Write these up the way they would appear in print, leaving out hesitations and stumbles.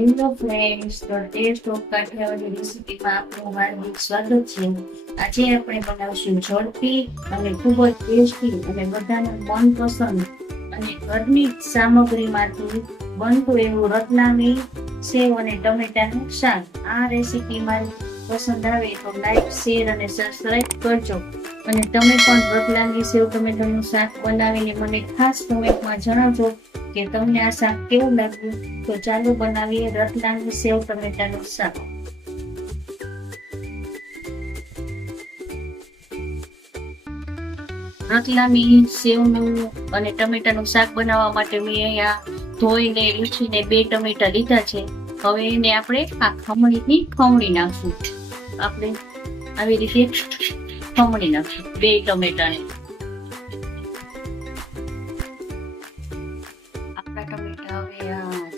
Hello friends, તો test of Kathiawadi રેસીપીમાં આપનું હાર્દિક સ્વાગત છે. આજે આપણે બનાવશું ઝડપી અને ખૂબ જ ટેસ્ટી અને બધાનું મનપસંદ અને ઘરની સામગ્રીમાંથી બનતું એવું રતલામી સેવ અને ટમેટાનું શાક. આ રેસીપી મારી પસંદ આવે તો લાઈક, શેર અને સબસ્ક્રાઈબ કરજો. અને તમે પણ રતલામી સેવ ટમેટાનું શાક બનાવીને મને ખાસ કમેન્ટમાં જણાવજો કે તમને આ શાક કેવું લાગ્યું. તો ચાલો બનાવીએ રતલામી સેવ ટમેટાનું શાક. રતલામી સેવનું અને ટમેટાનું શાક બનાવવા માટે મેં અહીંયા ધોઈને લૂછીને 2 ટમેટા લીધા છે. હવે એને આપણે આ ખમણીથી ખમણી નાખશું. આપણે આવી રીતે ખમણી નાખશું 2 ટમેટાને.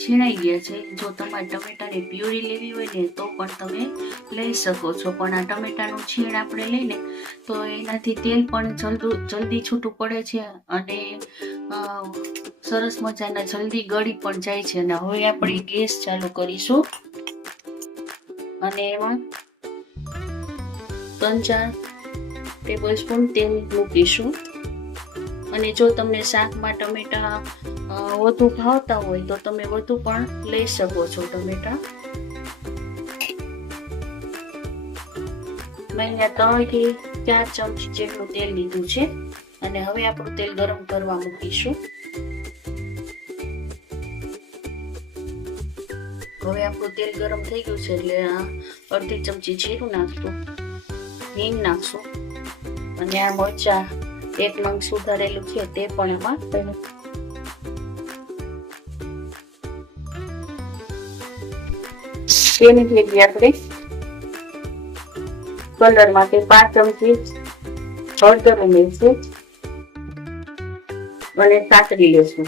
છીણાઈ ગયા છે. જો તમારે ટમેટાની પ્યુરી લેવી હોય ને તો પણ તમે લઈ શકો છો, પણ આ ટમેટાનું છીણ આપણે લઈને તો એનાથી તેલ પણ જલ્દી છૂટું પડે છે અને સરસ મજાના જલ્દી ગળી પણ જાય છે. અને હવે આપણે ગેસ ચાલુ કરીશું અને એમાં 3-4 ટેબલ સ્પૂન તેલ મૂકીશું. અને જો તમને શાકમાં ટમેટા વધુ ભાવતા હોય તો તમે વધુ પણ લઈ શકો છો ટમેટા. મેં 3 થી 4 ચમચી જેટલું તેલ લીધું છે અને હવે આપણું તેલ ગરમ કરવા મૂકીશું. હવે આપણું તેલ ગરમ થઈ ગયું છે એટલે અડધી ચમચી જીરું નાખશું, હિંગ નાખશું અને આ મરચા 1 નંગ સુધારેલું છે તે પણ એમાં તેની ભેગી આપણે કલર માટે 5 ચમચી હળદર ઉમેરશું અને સાતરી લેશું.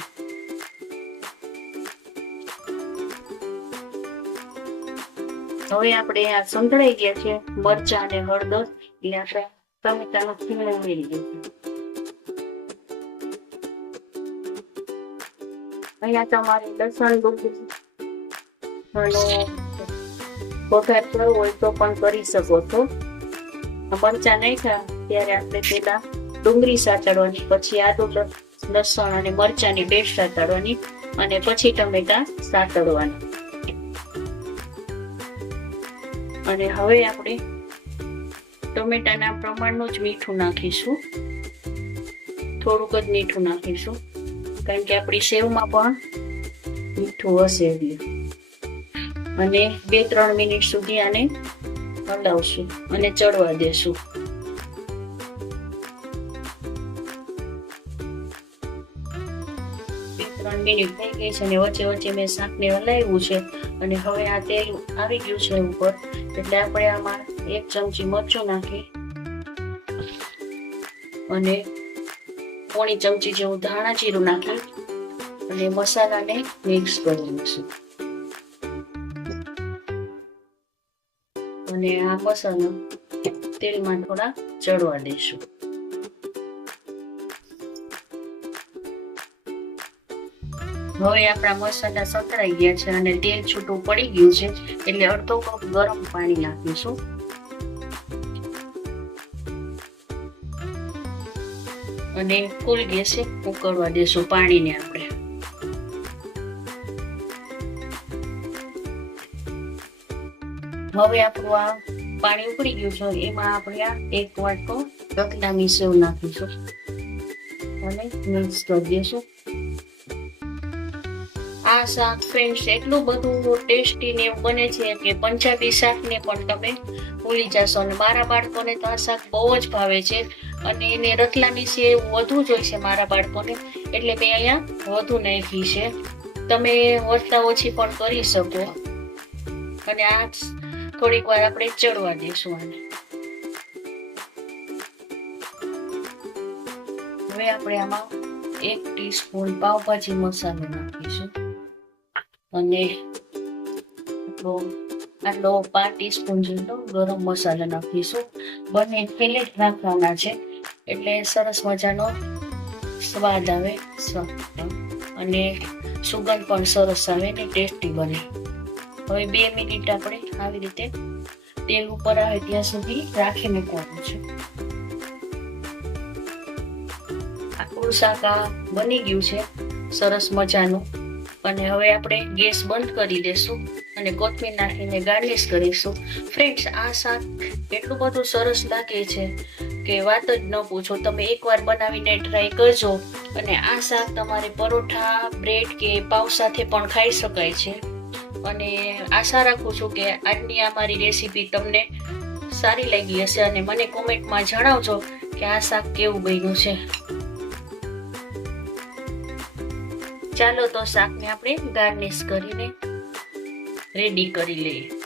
હવે આપણે આ સંતળાઈ ગયા છે મરચા અને હળદર એટલે આપણે ટમેટાનું છીણ ઉમેરી દઈશું. અહીંયા તમારે લસણ, ડુંગળી અને વઘાર કરવો હોય તો પણ કરી શકો છો. મરચા નાખ્યા ત્યારે આપણે પેલા ડુંગળી સાતળવાની, પછી આદુ, લસણ અને મરચાની પેસ્ટ સાતળવાની અને પછી ટમેટા સાતળવાના. અને હવે આપણે ટમેટાના પ્રમાણનું જ મીઠું નાખીશું, થોડુંક જ મીઠું નાખીશું કારણ કે આપણી સેવમાં પણ મીઠું હશે એટલે. અને 2-3 મિનિટ સુધી આને હલાવશું અને ચડવા દેશું. 2-3 મિનિટ થઈ ગઈ છે અને વચ્ચે વચ્ચે મેં શાકને હલાવ્યું છે. અને હવે આ તેલ આવી ગયું છે ઉપર એટલે આપણે આમાં 1 ચમચી મરચું નાખી અને 1 ચમચી જેવું ધાણા જીરું નાખી અને મસાલાને મિક્સ કરી લઈશું. અને આ મસાલો તેલમાં થોડા ચડવા દઈશું. હવે આપણા મસાલા સંતળાઈ ગયા છે અને તેલ છૂટું પડી ગયું છે એટલે અડધો કપ ગરમ પાણી નાખીશું. અને ફૂલ ગેસે ઉકળવા દેશું પાણીને આપણે. હવે આપણું આ પાણી ઉકળી ગયું છે એમાં આપણે આ 1 વાટકો રતલામી સેવ નાખીશું અને મિક્સ કરી દઈશું. આ શાક ફ્રેન્ડ્સ એટલું બધું ટેસ્ટી ને એવું બને છે કે પંજાબી શાકને પણ તમે ભૂલી જશો. અને મારા બાળકોને તો આ શાક બહુ જ ભાવે છે અને એને રતલામી સેવ વધુ જ હોય છે મારા બાળકોને, એટલે મેં અહીંયા વધુ નાખી છે. તમે વધતા ઓછી પણ કરી શકો. અને આ થોડીક વાર આપણે ચડવા દઈશું આને. હવે આપણે આમાં 1 ટીસ્પૂન પાવભાજી મસાલો નાખીશું અને આટલો 5 ટીસ્પૂન જેટલો ગરમ મસાલો નાખીશું. બંને પેલેટ નાખવાના છે એટલે સરસ મજાનો સ્વાદ આવે અને સુગંધ પણ સરસ આવે ને ટેસ્ટી બને. હવે 2 મિનિટ આપણે આવી રીતે તેલ ઉપર આવે ત્યાં સુધી રાખી મૂકવાનું છે. આપણું શાક આ બની ગયું છે સરસ મજાનું. અને હવે આપણે ગેસ બંધ કરી દેશું અને કોથમીર નાખીને ગાર્નિશ કરીશું. ફ્રેન્ડ્સ, આ શાક એટલું બધું સરસ લાગે છે કે વાત જ ન પૂછો. તમે એકવાર બનાવીને ટ્રાય કરજો. અને આ શાક તમારે પરોઠા, બ્રેડ કે પાવ સાથે પણ ખાઈ શકાય છે. અને આશા રાખું છું કે આજની આ મારી રેસીપી તમને સારી લાગી હશે અને મને કોમેન્ટમાં જણાવજો કે આ શાક કેવું બન્યું છે. ચાલો તો શાકને આપણે ગાર્નિશ કરીને રેડી કરી લઈએ.